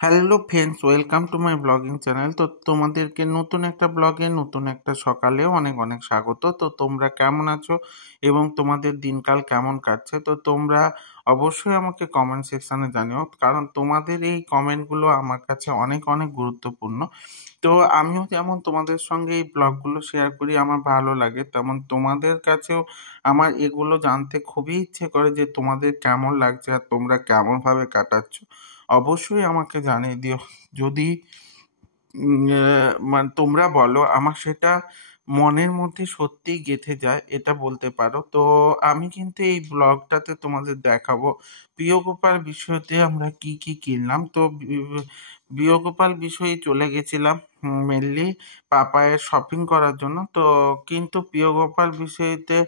Hello friends, welcome to my blogging channel. তো তোমাদেরকে নতুন একটা ব্লগে নতুন একটা সকালেও অনেক অনেক স্বাগত। তো তোমরা কেমন আছো এবং তোমাদের দিনকাল কেমন কাটছে? তো তোমরা অবশ্যই আমাকে কমেন্ট সেকশানে জানিও, কারণ তোমাদের এই কমেন্টগুলো আমার কাছে অনেক অনেক গুরুত্বপূর্ণ। তো আমিও যেমন তোমাদের সঙ্গে এই ব্লগগুলো শেয়ার করি, আমার ভালো লাগে, তেমন তোমাদের কাছেও আমার এগুলো জানতে খুবই ইচ্ছে করে যে তোমাদের কেমন লাগছে আর তোমরা কেমনভাবে কাটাচ্ছ। অবশ্যই আমাকে জানিয়ে দিও। যদি মানে তোমরা বলো, আমার সেটা মনের মধ্যে সত্যিই গেঁথে যায়, এটা বলতে পারো। তো আমি কিন্তু এই ব্লগটাতে তোমাদের দেখাবো প্রিয়গোপাল বিষয়তে আমরা কি কি কিনলাম। তো প্রিয়গোপাল বিষয়ে চলে গেছিলাম মেনলি পাপায়ের শপিং করার জন্য। তো কিন্তু প্রিয়গোপাল বিষয়তে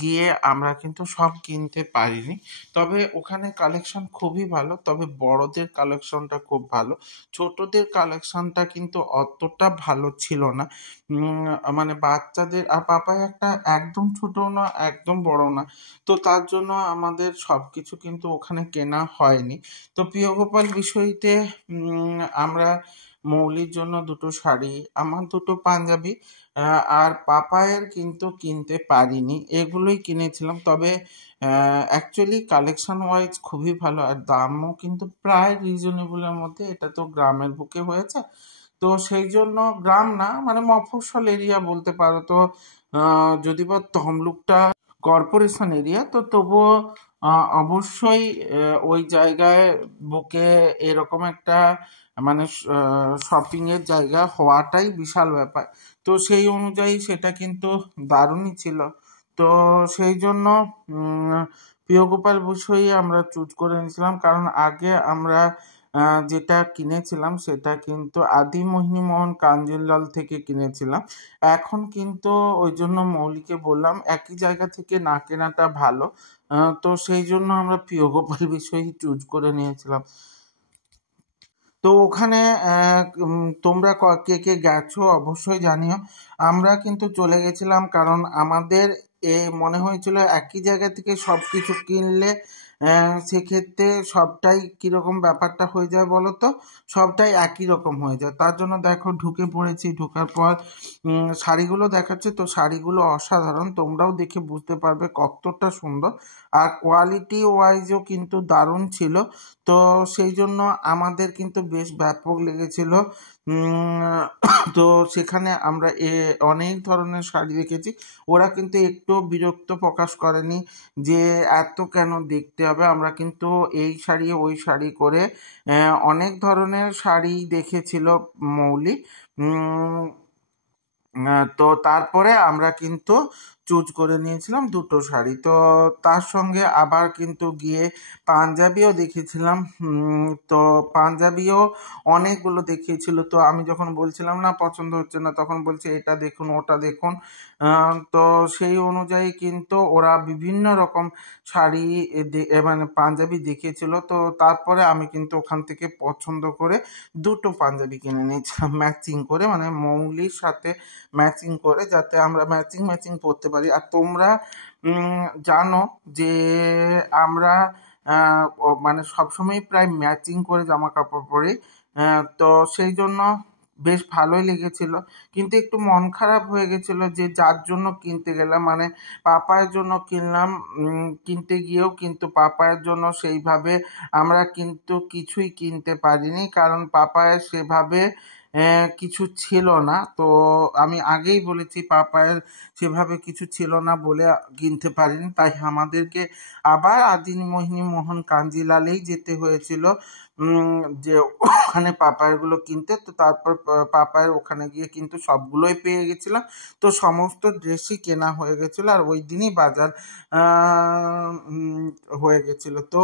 গিয়ে আমরা কিন্তু সব কিনতে পারিনি, তবে ওখানে কালেকশন খুবই ভালো, তবে বড়দের কালেকশনটা খুব ভালো। ছোটদের কালেকশনটা কিন্তু অতটা ভালো ছিল না। মানে বাচ্চাদের, আর পাপায় একটা একদম ছোট না একদম বড় না, তো তার জন্য আমাদের সব কিছু কিন্তু ওখানে কেনা হয়নি। তো প্রিয়গোপাল বিষয়তে আমরা মৌলির জন্য দুটো শাড়ি, আমার দুটো পাঞ্জাবি আর পাপায়ের কিন্তু কিনতে পারিনি, এগুলোই কিনেছিলাম। তবে অ্যাকচুয়ালি কালেকশন ওয়াইজ খুবই ভালো, আর দামও কিন্তু প্রায় রিজনেবলের মধ্যে। এটা তো গ্রামের বুকে হয়েছে, তো সেই জন্য গ্রাম না, মানে মফস্বল এরিয়া বলতে পারো। তো যদি বা তমলুকটা কর্পোরেশন এরিয়া, তো তবুও অবশ্যই ওই জায়গায় বুকে এরকম একটা মানে শপিংয়ের জায়গা হওয়াটাই বিশাল ব্যাপার। তো সেই অনুযায়ী সেটা কিন্তু দারুণই ছিল। তো সেই জন্য প্রিয়গোপাল বিষয়ই আমরা চুজ করে নিয়েছিলাম, কারণ আগে আমরা যেটা কিনেছিলাম সেটা কিন্তু আদি মোহিনীমোহন কাঞ্জিলাল থেকে কিনেছিলাম। এখন কিন্তু ওই জন্য মৌলিকে বললাম একই জায়গা থেকে না কেনাটা ভালো। তো সেই জন্য আমরা প্রিয়গোপাল বিষয়ই চুজ করে নিয়েছিলাম। তো ওখানে তোমরা কে কে গেছো অবশ্যই জানিও। আমরা কিন্তু চলে গেছিলাম কারণ আমাদের মনে হয়েছিল একই জায়গা থেকে সব কিছু কিনলে সেক্ষেত্রে সবটাই কীরকম ব্যাপারটা হয়ে যায় বলো তো, সবটাই একই রকম হয়ে যায়। তার জন্য দেখো ঢুকে পড়েছি, ঢোকার পর শাড়িগুলো দেখাচ্ছে, তো শাড়িগুলো অসাধারণ, তোমরাও দেখে বুঝতে পারবে কতটা সুন্দর, আর কোয়ালিটি ওয়াইজও কিন্তু দারুণ ছিল। তো সেই জন্য আমাদের কিন্তু বেশ ব্যাপক লেগেছিল। তো সেখানে আমরা অনেক ধরনের শাড়ি দেখেছি। ওরা কিন্তু একটু বিরক্ত প্রকাশ করেনি যে এত কেন দেখতে হবে, আমরা কিন্তু এই শাড়ি ওই শাড়ি করে অনেক ধরনের শাড়ি দেখেছিল মৌলি। তো তারপরে আমরা কিন্তু চুজ করে নিয়েছিলাম দুটো শাড়ি। তো তার সঙ্গে আবার কিন্তু গিয়ে পাঞ্জাবিও দেখেছিলাম। তো পাঞ্জাবিও অনেকগুলো দেখিয়েছিল। তো আমি যখন বলছিলাম না পছন্দ হচ্ছে না, তখন বলছে এটা দেখুন ওটা দেখুন। তো সেই অনুযায়ী কিন্তু ওরা বিভিন্ন রকম শাড়ি মানে পাঞ্জাবি দেখিয়েছিল। তো তারপরে আমি কিন্তু ওখান থেকে পছন্দ করে দুটো পাঞ্জাবি কিনে নিয়েছিলাম ম্যাচিং করে, মানে মৌলির সাথে ম্যাচিং করে, যাতে আমরা ম্যাচিং ম্যাচিং পরতে পারি। আর তোমরা জানো যে আমরা মানে সবসময় প্রায় ম্যাচিং করে জামা কাপড় পরি। তো সেই জন্য বেশ ভালোই লেগেছিল, কিন্তু একটু মন খারাপ হয়ে গেছিলো যে যার জন্য কিনতে গেলাম, মানে পাপায়ের জন্য কিনলাম, কিনতে গিয়েও কিন্তু পাপায়ের জন্য সেইভাবে আমরা কিন্তু কিছুই কিনতে পারিনি, কারণ পাপায়ের সেভাবে কিছু ছিল না। তো আমি আগেই বলেছি পাপায়ের সেভাবে কিছু ছিল না বলে কিনতে পারিনি, তাই আমাদেরকে আবার আদি মোহিনীমোহন কাঞ্জিলালেই যেতে হয়েছিল যে ওখানে পাপায়ারগুলো কিনতে। তো তারপর পাপায়ের ওখানে গিয়ে কিন্তু সবগুলোই পেয়ে গেছিলাম। তো সমস্ত ড্রেসই কেনা হয়ে গেছিলো, আর ওই দিনই বাজার হয়ে গেছিলো। তো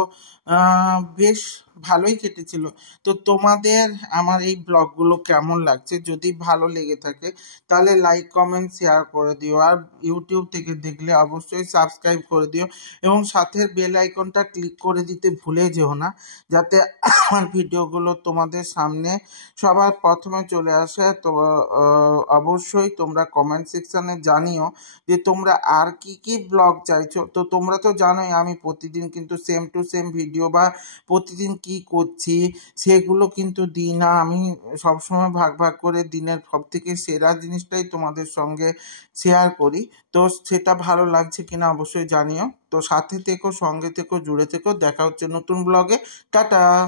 বেশ ভালোই কেটেছিল। তো তোমাদের আমার এই ব্লগগুলো কেমন লাগছে? যদি ভালো লেগে থাকে তাহলে লাইক কমেন্ট শেয়ার করে দিও, আর ইউটিউব থেকে দেখলে অবশ্যই সাবস্ক্রাইব করে দিও, এবং সাথে বেল আইকনটা ক্লিক করে দিতে ভুলে যেও না, যাতে আমার ভিডিওগুলো তোমাদের সামনে সবার প্রথমে চলে আসে। তো অবশ্যই তোমরা কমেন্ট সেকশানে জানিও যে তোমরা আর কি কি ব্লগ চাইছো। তো তোমরা তো জানোই আমি প্রতিদিন কিন্তু সেম টু সেম ভিডিও বা প্রতিদিন কি করছি সেগুলো কিন্তু দিই না। আমি সবসময় ভাগ ভাগ করে দিনের সবথেকে সেরা জিনিসটাই তোমাদের সঙ্গে শেয়ার করি। তো সেটা ভালো লাগছে কিনা অবশ্যই জানিও। তো সাথে থেকো, সঙ্গে থেকো, জুড়ে থেকো। দেখা হচ্ছে নতুন ব্লগে। টাটা।